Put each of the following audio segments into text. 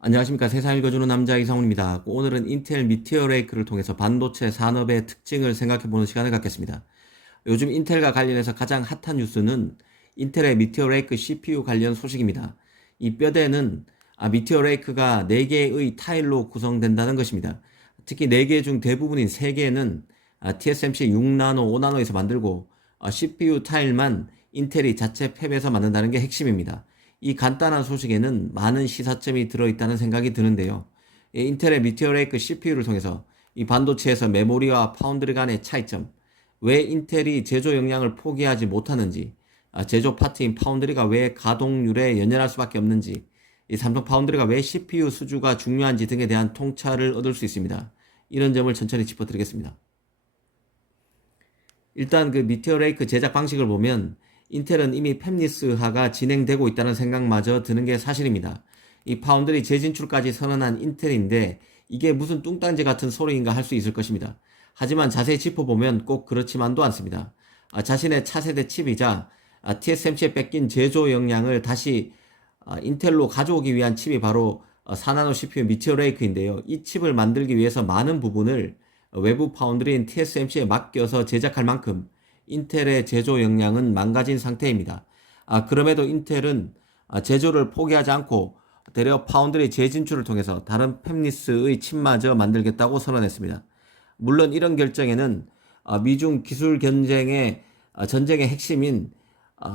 안녕하십니까. 세상 읽어주는 남자 이상훈입니다. 오늘은 인텔 미티어 레이크를 통해서 반도체 산업의 특징을 생각해보는 시간을 갖겠습니다. 요즘 인텔과 관련해서 가장 핫한 뉴스는 인텔의 미티어 레이크 CPU 관련 소식입니다. 이 뼈대는 미티어 레이크가 4개의 타일로 구성된다는 것입니다. 특히 4개 중 대부분인 3개는 TSMC 6나노, 5나노에서 만들고 CPU 타일만 인텔이 자체 팹에서 만든다는 게 핵심입니다. 이 간단한 소식에는 많은 시사점이 들어있다는 생각이 드는데요. 인텔의 미티어 레이크 CPU를 통해서 이 반도체에서 메모리와 파운드리 간의 차이점, 왜 인텔이 제조 역량을 포기하지 못하는지, 제조 파트인 파운드리가 왜 가동률에 연연할 수밖에 없는지, 이 삼성 파운드리가 왜 CPU 수주가 중요한지 등에 대한 통찰을 얻을 수 있습니다. 이런 점을 천천히 짚어드리겠습니다. 일단 그 미티어 레이크 제작 방식을 보면 인텔은 이미 팹리스화가 진행되고 있다는 생각마저 드는 게 사실입니다. 이 파운드리 재진출까지 선언한 인텔인데 이게 무슨 뚱딴지 같은 소리인가 할 수 있을 것입니다. 하지만 자세히 짚어보면 꼭 그렇지만도 않습니다. 자신의 차세대 칩이자 TSMC에 뺏긴 제조 역량을 다시 인텔로 가져오기 위한 칩이 바로 4나노 CPU 미티어 레이크인데요. 이 칩을 만들기 위해서 많은 부분을 외부 파운드리인 TSMC에 맡겨서 제작할 만큼 인텔의 제조 역량은 망가진 상태입니다. 그럼에도 인텔은 제조를 포기하지 않고 대려 파운드리 재진출을 통해서 다른 팹리스의 칩마저 만들겠다고 선언했습니다. 물론 이런 결정에는 미중 기술 전쟁의 핵심인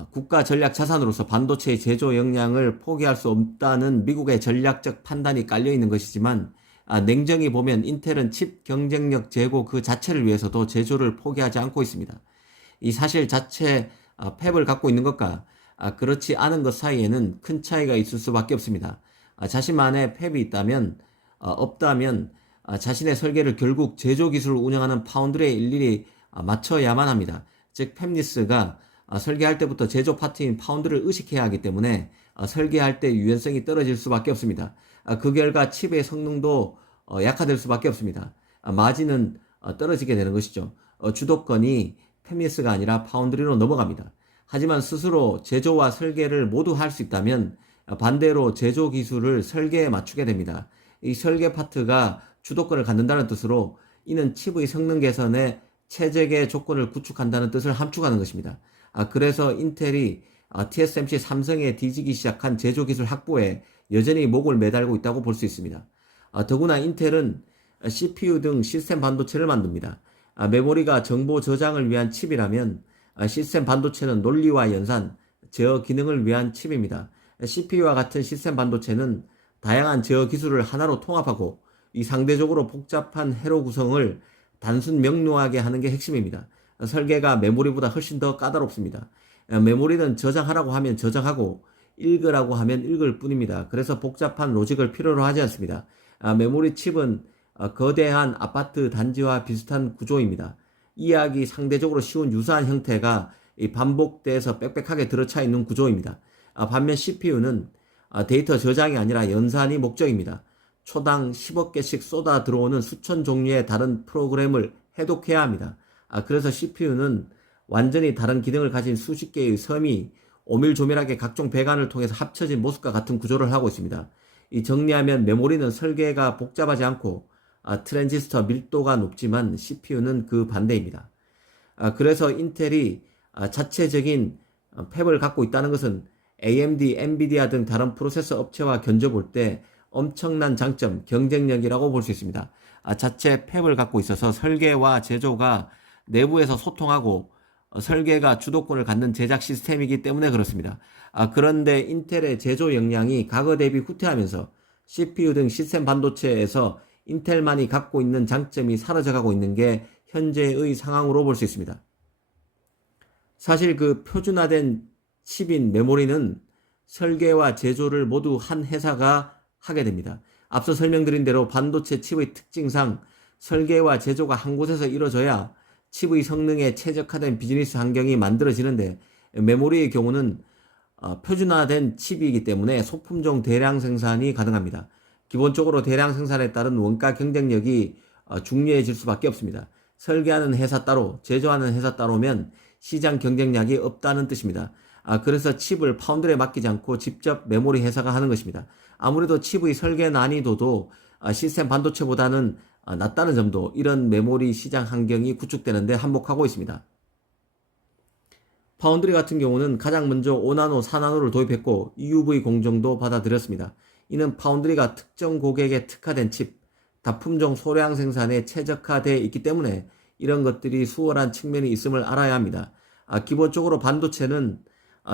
국가 전략 자산으로서 반도체의 제조 역량을 포기할 수 없다는 미국의 전략적 판단이 깔려 있는 것이지만 냉정히 보면 인텔은 칩 경쟁력 제고 그 자체를 위해서도 제조를 포기하지 않고 있습니다. 이 사실 자체 팹을 갖고 있는 것과 그렇지 않은 것 사이에는 큰 차이가 있을 수밖에 없습니다. 자신만의 팹이 있다면 없다면 자신의 설계를 결국 제조 기술을 운영하는 파운드리에 일일이 맞춰야만 합니다. 즉 팹리스가 설계할 때부터 제조 파트인 파운드를 의식해야 하기 때문에 설계할 때 유연성이 떨어질 수밖에 없습니다. 그 결과 칩의 성능도 약화될 수밖에 없습니다. 마진은 떨어지게 되는 것이죠. 주도권이 팹리스가 아니라 파운드리로 넘어갑니다. 하지만 스스로 제조와 설계를 모두 할 수 있다면 반대로 제조 기술을 설계에 맞추게 됩니다. 이 설계 파트가 주도권을 갖는다는 뜻으로 이는 칩의 성능 개선에 최적의 조건을 구축한다는 뜻을 함축하는 것입니다. 그래서 인텔이 TSMC 삼성에 뒤지기 시작한 제조 기술 확보에 여전히 목을 매달고 있다고 볼 수 있습니다. 더구나 인텔은 CPU 등 시스템 반도체를 만듭니다. 메모리가 정보 저장을 위한 칩이라면 시스템 반도체는 논리와 연산, 제어 기능을 위한 칩입니다. CPU와 같은 시스템 반도체는 다양한 제어 기술을 하나로 통합하고 이 상대적으로 복잡한 회로 구성을 단순 명료하게 하는 게 핵심입니다. 설계가 메모리보다 훨씬 더 까다롭습니다. 메모리는 저장하라고 하면 저장하고 읽으라고 하면 읽을 뿐입니다. 그래서 복잡한 로직을 필요로 하지 않습니다. 메모리 칩은 거대한 아파트 단지와 비슷한 구조입니다. 이해하기 상대적으로 쉬운 유사한 형태가 반복돼서 빽빽하게 들어차 있는 구조입니다. 반면 CPU는 데이터 저장이 아니라 연산이 목적입니다. 초당 10억 개씩 쏟아 들어오는 수천 종류의 다른 프로그램을 해독해야 합니다. 그래서 CPU는 완전히 다른 기능을 가진 수십 개의 섬이 오밀조밀하게 각종 배관을 통해서 합쳐진 모습과 같은 구조를 하고 있습니다. 이 정리하면 메모리는 설계가 복잡하지 않고 트랜지스터 밀도가 높지만 CPU는 그 반대입니다. 그래서 인텔이 자체적인 팹을 갖고 있다는 것은 AMD, 엔비디아 등 다른 프로세서 업체와 견줘볼 때 엄청난 장점, 경쟁력이라고 볼 수 있습니다. 자체 팹을 갖고 있어서 설계와 제조가 내부에서 소통하고 설계가 주도권을 갖는 제작 시스템이기 때문에 그렇습니다. 그런데 인텔의 제조 역량이 과거 대비 후퇴하면서 CPU 등 시스템 반도체에서 인텔만이 갖고 있는 장점이 사라져가고 있는 게 현재의 상황으로 볼 수 있습니다. 사실 그 표준화된 칩인 메모리는 설계와 제조를 모두 한 회사가 하게 됩니다. 앞서 설명드린 대로 반도체 칩의 특징상 설계와 제조가 한 곳에서 이루어져야 칩의 성능에 최적화된 비즈니스 환경이 만들어지는데 메모리의 경우는 표준화된 칩이기 때문에 소품종 대량 생산이 가능합니다. 기본적으로 대량 생산에 따른 원가 경쟁력이 중요해질 수밖에 없습니다. 설계하는 회사 따로, 제조하는 회사 따로면 시장 경쟁력이 없다는 뜻입니다. 그래서 칩을 파운드리에 맡기지 않고 직접 메모리 회사가 하는 것입니다. 아무래도 칩의 설계 난이도도 시스템 반도체보다는 낮다는 점도 이런 메모리 시장 환경이 구축되는데 한몫하고 있습니다. 파운드리 같은 경우는 가장 먼저 5나노, 4나노를 도입했고 EUV 공정도 받아들였습니다. 이는 파운드리가 특정 고객에 특화된 칩, 다품종 소량 생산에 최적화되어 있기 때문에 이런 것들이 수월한 측면이 있음을 알아야 합니다. 기본적으로 반도체는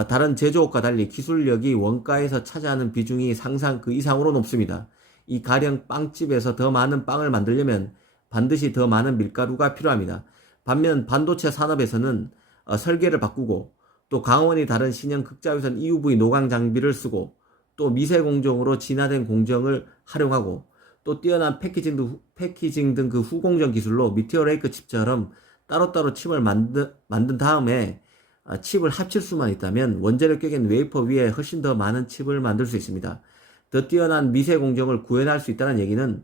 다른 제조업과 달리 기술력이 원가에서 차지하는 비중이 상상 그 이상으로 높습니다. 이 가령 빵집에서 더 많은 빵을 만들려면 반드시 더 많은 밀가루가 필요합니다. 반면 반도체 산업에서는 설계를 바꾸고 또 강원이 다른 신형 극자위선 EUV 노광 장비를 쓰고 또 미세 공정으로 진화된 공정을 활용하고 또 뛰어난 패키징 등 그 후공정 기술로 미티어 레이크 칩처럼 따로따로 칩을 만든 다음에 칩을 합칠 수만 있다면 원재료 격인 웨이퍼 위에 훨씬 더 많은 칩을 만들 수 있습니다. 더 뛰어난 미세 공정을 구현할 수 있다는 얘기는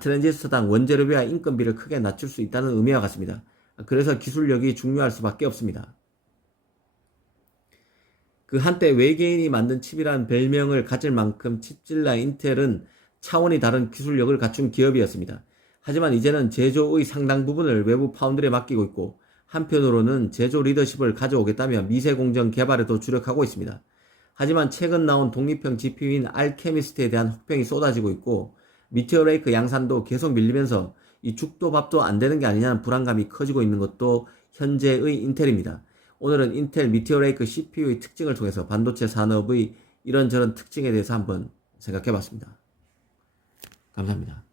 트랜지스터당 원재료비와 인건비를 크게 낮출 수 있다는 의미와 같습니다. 그래서 기술력이 중요할 수밖에 없습니다. 그 한때 외계인이 만든 칩이라는 별명을 가질 만큼 칩질라 인텔은 차원이 다른 기술력을 갖춘 기업이었습니다. 하지만 이제는 제조의 상당 부분을 외부 파운드리에 맡기고 있고 한편으로는 제조 리더십을 가져오겠다며 미세 공정 개발에도 주력하고 있습니다. 하지만 최근 나온 독립형 GPU인 알케미스트에 대한 혹평이 쏟아지고 있고 미티어 레이크 양산도 계속 밀리면서 이 죽도 밥도 안 되는 게 아니냐는 불안감이 커지고 있는 것도 현재의 인텔입니다. 오늘은 인텔 미티어 레이크 CPU의 특징을 통해서 반도체 산업의 이런저런 특징에 대해서 한번 생각해 봤습니다. 감사합니다.